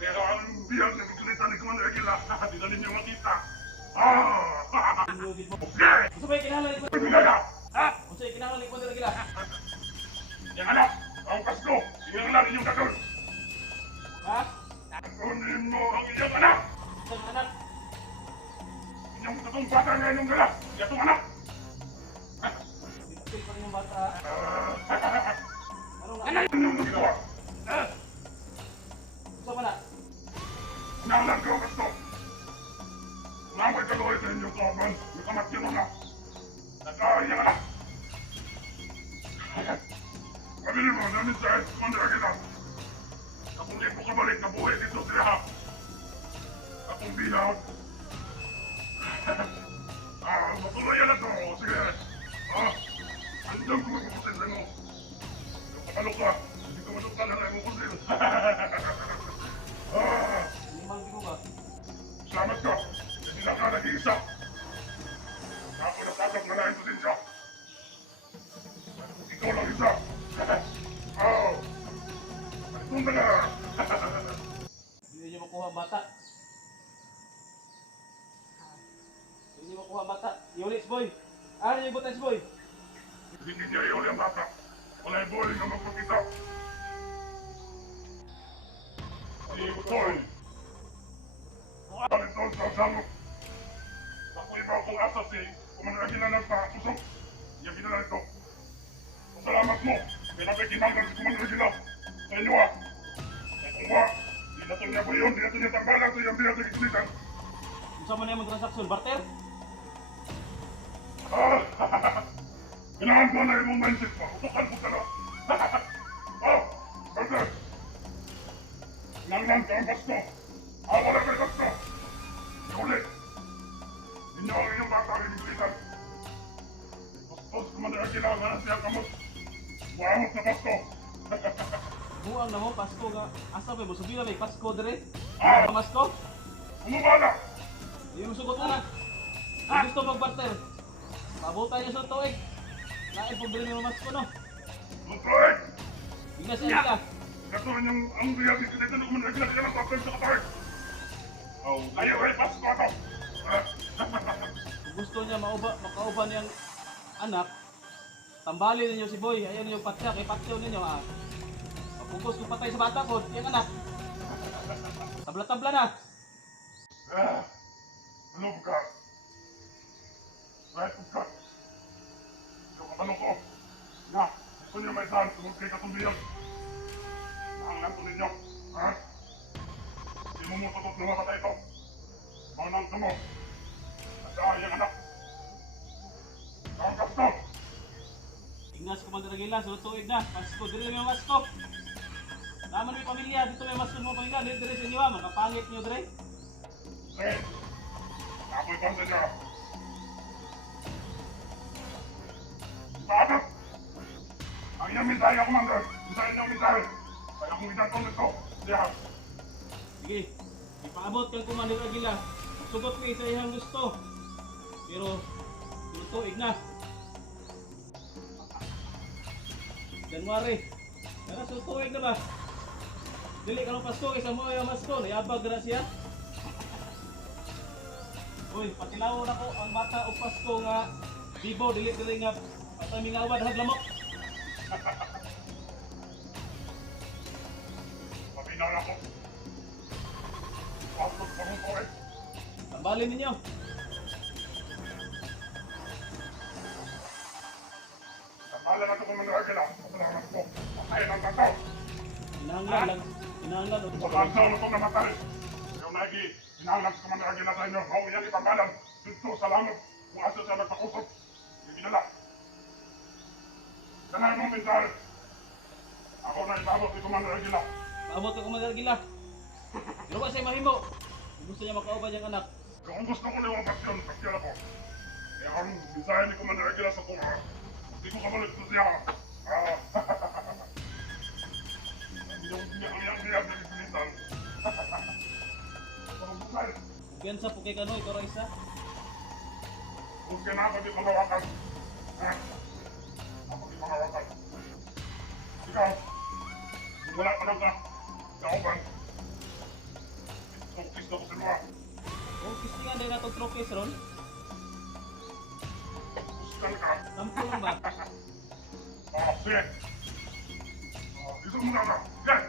Pero ang biyag na bigulita ni Commander Aguila, di na ninyo makita. Okay! Gusto ba kinahanglan ni Pinagaya! Ha? Gusto kinahanglan ni Commander Aguila? Yang anak, ang Pasko, sinanglan ninyong kakul. Ha? Kunin mo ang iyong anak! Isang anak? Inyong tatong bata na inyong dala! Iyatong anak! Dito pa rin yung bata. Ano nga? Ano inyong nagawa? Gusto ba na? Sinanglan ko ang Pasko! Lamay kaloy sa inyong kauban, nakamatyo na. Nagkaiyang anak! Pabili mo namin sa Commander Aguila. Kapag di mo kabalik na buhay dito sila. Kapag binaw. Matulayan na to. Sige. Andang ko magkukusin sa mo. Yung kapalo ka, hindi ka manok ka na rin magkukusin. Limang di ko ba? Salamat ka. Hindi na ka nag-iisa. Ako nasasap na na ito din siya. Ikaw lang isa. Punta ka! Hindi niyo makuha ang bata. Hindi niyo makuha ang bata. Yulis boy. Ano yung butas boy? Hindi niya iuli ang bata. Wala yung boy na magpapita. Si Utoy. Balik doon sa salok. Ako iba akong asa si Commander Aguila nagpa-usok. Niya ginala ito. Salamat mo. Pinapikinanggan si Commander Aguila. Sa inyo kung ba, di na ito niya ba yun? Di na ito niya tanggalan sa iyong biya sa kikulitan. Kung saan mo na yung transaction? Barter? Kailangan ko na yung mindset mo. Utukan ko ka na. Brother. Nanglan ka ang Pasko. Wala kay Pasko. Ulit. Ninyo ang inyong bata rin kikulitan. Pastos, Commander Aguila, nga siya kamot. Buhamot na Pasko. Buang na mo, Pasko nga. Asa ba mo? Sabi na may Pasko dire? Pasko? Umubala. Yung sugot na. Kung gusto mag-barter, pabutan niyo sa tuig. Lain po bilhin mo Pasko, no? Lutroy. Tingnan siya nila. Kato niyang ang biya kikulitan ng Commander Aguila. Kaya lang papel sa kapag. Ayaw ay Pasko ato. Kung gusto niya makauba niyang anak, tambalin ninyo si Boy. Ayan yung patya, kay patyaw ninyo ha. Pagkukos kung patay sa bata ko, yung anak. Tabla-tabla na. Ano ka? Right ka? Ikaw katanong ko. Na, gusto niyo may saan tungkol kay katumbiyan. Nahangan ko ninyo. Hindi mo mututot na makatay ito. Manang ka mo. At yung anak. Ang Pasko. Tingnan si Commander Aguila, sunod tuig na. Pasko, dire may Pasko. Naman may pamilya, dito may Pasko mo pamilya. Dire sa inyo ha, makapangit niyo dire. Sige. Ako'y pang sa niya. Bakit? Ang iyong mensahe, Commander. Mensahe niyong mensahe. Kaya kung idatong nito. Siya. Sige, ipaabot kang Commander Aguila. Sugot kayo sa iyang gusto. Pero, sunod tuig na. January. Kaya sunod tuig na ba? Dili ka ng Pasko, isa mo yung Pasko. Nayabag na siya. Uy, patilaw na ko ang bata o Pasko nga bibo, dili nga pataming awad hadlamok. Mabinaw na ako. Pasok pa mo po eh. Tambalin ninyo. Nakala na ito kung mandragila. Pasalamat ko. Patayin ang tataw. Hinahanglan lang. Hinahanglan o Pagkansaw na itong namatay. Yung nagi, hinahanglan sa mandragila sa inyo. Mau yan ipanggalan. Dito, salamat. Kung asa siya nagpakusot. Yung ginala. Ganay mong mensahe. Ako na ibabot ni Commander Aguila. paabot ka Commander Aguila. Pero ba siya mahimo? Kung gusto niya makauban niyang anak. Kung gusto ko liwang paksyon, paksyon ako. Kaya ang mensahe ni Commander Aguila sa kuma, hindi ko kabalik ito siya. Ang iyang na ipilitan. Ang bukay. Piyansa po kay Kanoy, ito Raisa. Kung kinakabit mangawakan. Nakabit mangawakan. Ikaw, wala pa lang ka. Kauban. Tungkis na ko sa luwa. Oh, kistingan din natong trophies ron. Kuskan ka. Sampo lang ba? Sige. Isang muna ka. Yan!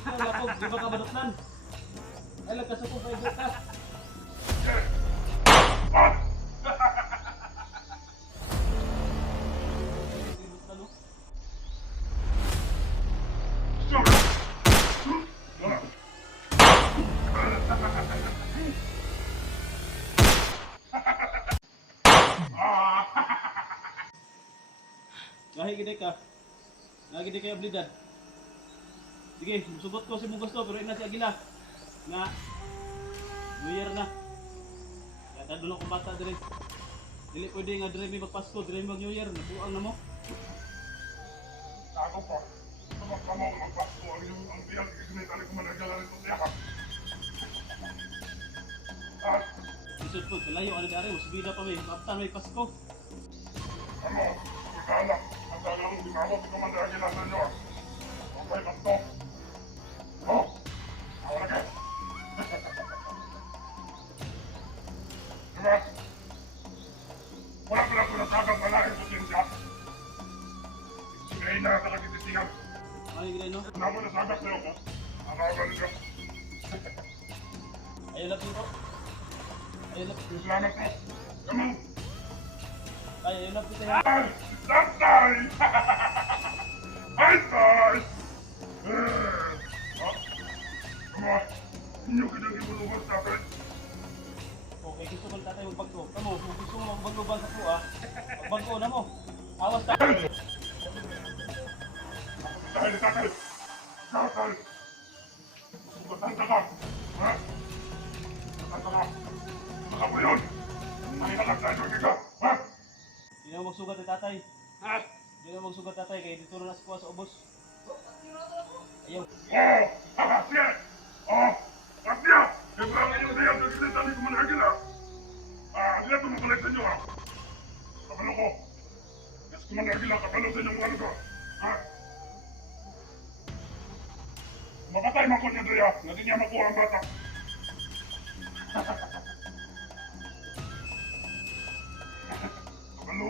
Ikaw ako, di ba ka badutnan? Ay, lagkasapong kayo bukas. Yan! Ah! Ano? Sige! Wala. Ah! Gahi gede ka. Lagi di kayo oblidan. Sige, sugot ko si mong gusto pero ina si Agila. Nga New Year na. Kaya dulo kong bata dire. Dili pwede nga dire may magpasko, dire mag New Year, nabuang na mo. Ako pa. Sabag ka mo magpasko ang biyag isinitali ko managala nito siya ka. Ah! Isod po, kalayo ano dari, musibida pa may kaptan may Pasko. Ano? Ikala. Ang dalang dinawat ko managala sa inyo. Okay, basto. Oh! Awala ka. Diba? Wala pala ko nasagang malaking potensya. Sinay na sa nagtitisingan. Ano yung gila no? Wala ko nasagap sa'yo ko. Ang awal nyo. Ayun lang po. Ayun lang. Salamat po. Come on. Ay, ayun lang po tayo. Ay! Tatay! Ay, tay! Come on. Inyo kanyang ibulungan tatay. Okay, gusto mo tatay magbago. Kamo, kung gusto mo magbago ba sa po magbago na mo. Awas tayo. Dahil tatay! Tatay! Sugatan ka ka! Ha? Sugatan ka ka! Saka mo yun! Mahihalag tayo ka! Ha? Hindi na magsugat ni tatay. Ha? Hindi na magsugat tatay kaya dito na sa kuha sa ubos. Ayaw. Oh! Haha! Sige! Oh! Pagdiya! Kailangan nyo na yan! Nagsilitali ko managil ha! Hindi na tumabalik sa inyo ha! Kapalo ko! Yes ko managil ha! Kapalo sa inyo mga ano ko! Ha? Mapatay mo ko niya Drea! Hindi niya makuha ang bata! Kapalo!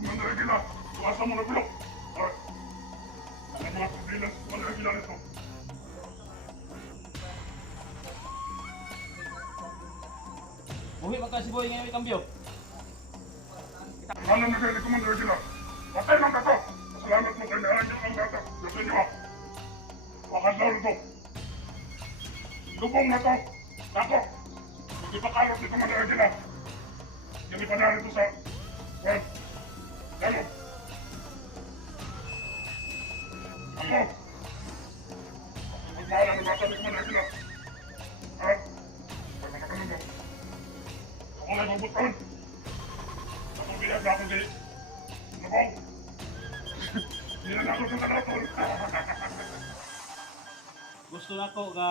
Managil ha! Tuwasan mo na bilok! Ha? Ang mga kabilas managil ha nito! Buhi magka si Boy ngayon may kambyo. Alam na kayo ni Commander Aguila. Patay lang ka to. Salamat mo kay Nahan yung ang bata. Gusto niyo ha. Pakadlaw ito. Lubong na to. Ako. Hindi pa kalot ni Commander Aguila. Hindi pa narito sa... Well, dalo. Ako. Magmahalan ng bata ni Commander Aguila. Ha? Pag nakakanon mo. Ako lang mabuton. Ako biyag ako di. Lubong. Hindi na ako sa talatol. Gusto na ko nga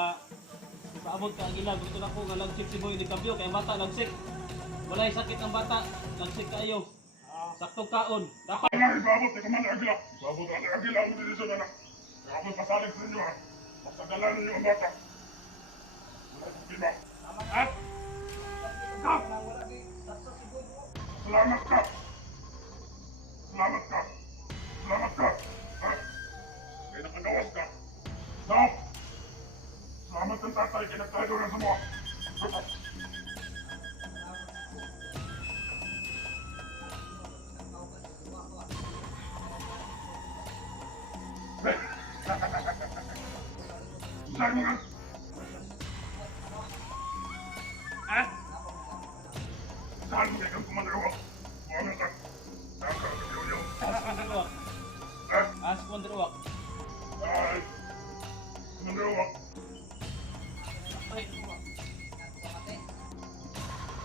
paabot ka Agila, gusto na ko nga lagsik si Boy ni kambyo kay ang bata lagsik. Walay sakit ang bata, lagsik kayo. Saktong kaon. Dapat Ako na ibabot ni Commander Aguila. Ibabot ni Aguila ang desisyon na. Kaya ako'y pasalig sa inyo ha. Pasagalan ninyo ang bata. Wala itong piba. At? Ka! Salamat ka! Salamat ka! Salamat ka! Ha? Kaya nakagawas ka. No! Salamat ng tatay kaya nagtayo na sa mga. Susay mo nga! Ha? Saan mo kaya kang kumandarawa? Buwangan ka. Saan ka? Yaw-yaw. as kondruwak. Ha? As kondruwak. Ay! Kumandarawa.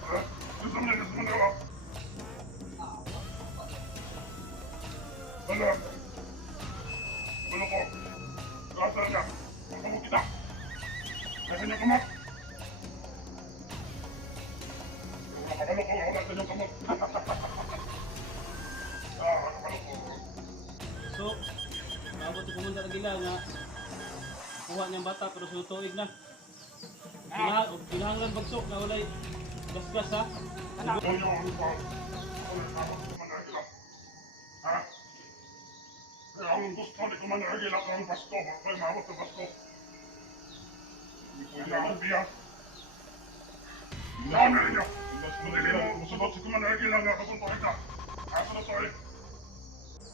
Ha? Gusto mo na yung kumandarawa? Wala. Wala ko. Kasal niya. Magkamot kita. Kasi niya kamot. Nakabalo ko. Wala sa inyong kamot. Nakabalo ko. So, paabot si Commander Agila nga kuha niyang bata pero sutuig na. Kinahanglan bagsok na walay gas-gas ha. Ikaw yung ang upang. Ako na tapos ni Commander Aguila. Ha? Kaya ang gusto ni Commander Aguila ang Pasko. Kaya maabot ng Pasko. Hindi ko inaan biyak. Inaan na ninyo. Kung hindi mo musugot si Commander Aguila nga kasuntuhin ka. Asa na to eh.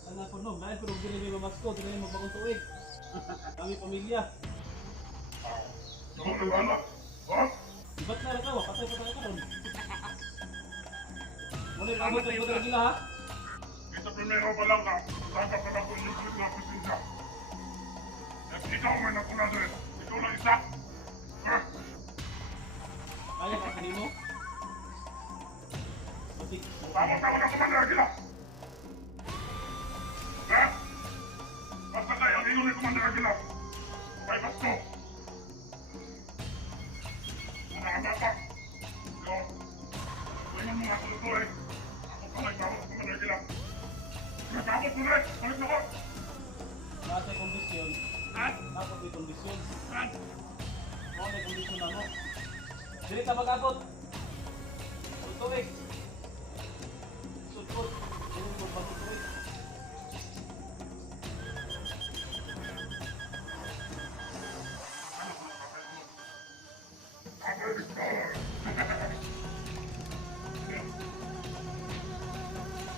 Ano po no, lain pero dili mi mamasko, dili mo bagong tuig. Kami pamilya. Doon na ba na? Ha? Ibat na lang ka, patay ka ron. Muna pabot ay buta gila ha. Ito primero pa lang na tangkap na ako yung kulit na presensya. At ikaw may nakuna doon. Ikaw lang isa. Ha? Kaya ka kanino? Butik. Tapos ako na Commander Aguila. Ha? Basta kayo ang ingon ni Commander Aguila. Kay Pasko. Ano ang bata? Ikaw. Tingnan mo nga sa luto eh. Ako pa lang tawag sa Commander Aguila. Nagkabot mo na eh. Palit na ko. Nasa kondisyon. Ha? Nasa may kondisyon. Ha? Mo may kondisyon na mo. Dili ka mag-abot. Tuig. Sudkot. Dili mo bagong tuig.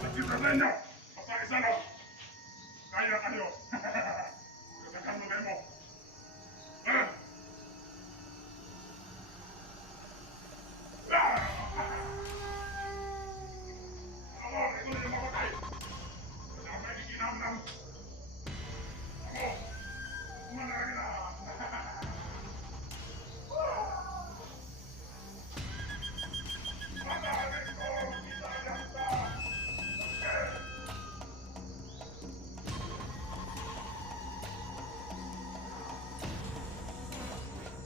Nakita sa inyo. Basta isa lang. Kaya kayo. Katakan mo kayo mo. Ha? Ako, ito na yung mamatay. Wala may ikinamnam. Ako, kumanagin na.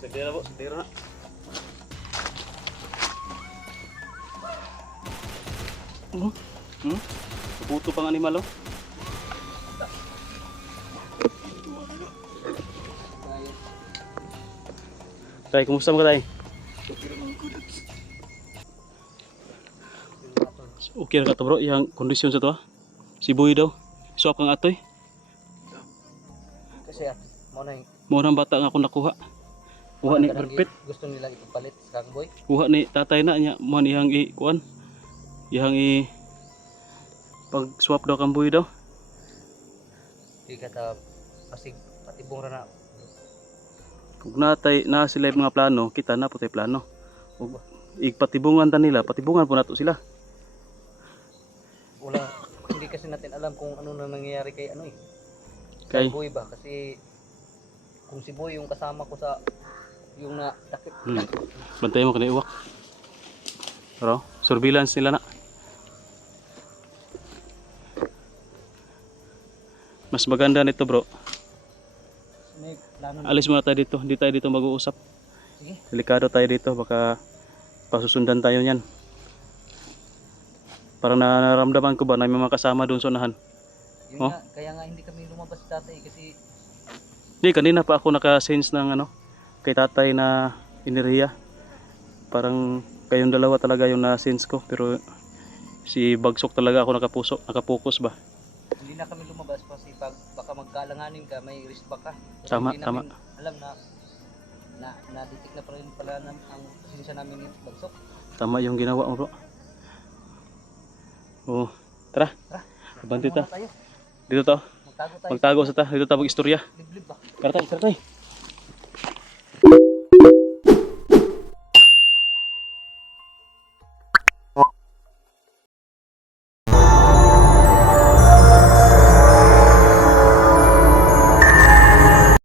Sendiri po, sendiri na. Buto pang animal oh. Tay, kumusta mo ka tay? Okay na ka to bro, yung kondisyon sa to ah. Si Boy daw, swap kang atoy. Kasi mo na yung Murang bata nga ako nakuha. Kuha ni Perpet. gusto nilang ipapalit sa Kang Boy. Kuha ni tatay na niya mo niyang i kuan. Yang i pag swap daw kang Boy daw. Di kata pasig patibong ra na. Kung natay na sila yung mga plano, kita na po tayo plano. Ug igpatibungan ta nila, patibungan po nato sila. Wala hindi kasi natin alam kung ano na nangyayari kay ano eh. Kay Kay Boy ba kasi kung si Boy yung kasama ko sa yung na takip. bantay mo kanay uwak. Pero surveillance nila na. Mas maganda nito bro. May plano na. Alis muna tayo dito, hindi tayo dito mag-uusap. Sige. Delikado tayo dito, baka pasusundan tayo niyan. Parang nararamdaman ko ba na may mga kasama doon sa unahan. Yun Oh. nga, kaya nga hindi kami lumabas dati kasi Hindi, kanina pa ako naka-sense ng ano, kay tatay na iniriya. Parang kayong dalawa talaga yung na-sense ko, pero si Bagsok talaga ako nakapokus ba. hindi na kami lumabas kasi baka magkalanganin ka, may risk baka. Tama, Hindi tama. namin alam na detect na pala pala ang pasensya namin ni Bagsok. Tama yung ginawa mo bro. Oh, tara. Tara. Abanti ta. Tayo. Dito to. Magtago tayo. Magtago sa ta. Dito ta mag-istorya. Liblib ba? Tara tayo, tara tayo.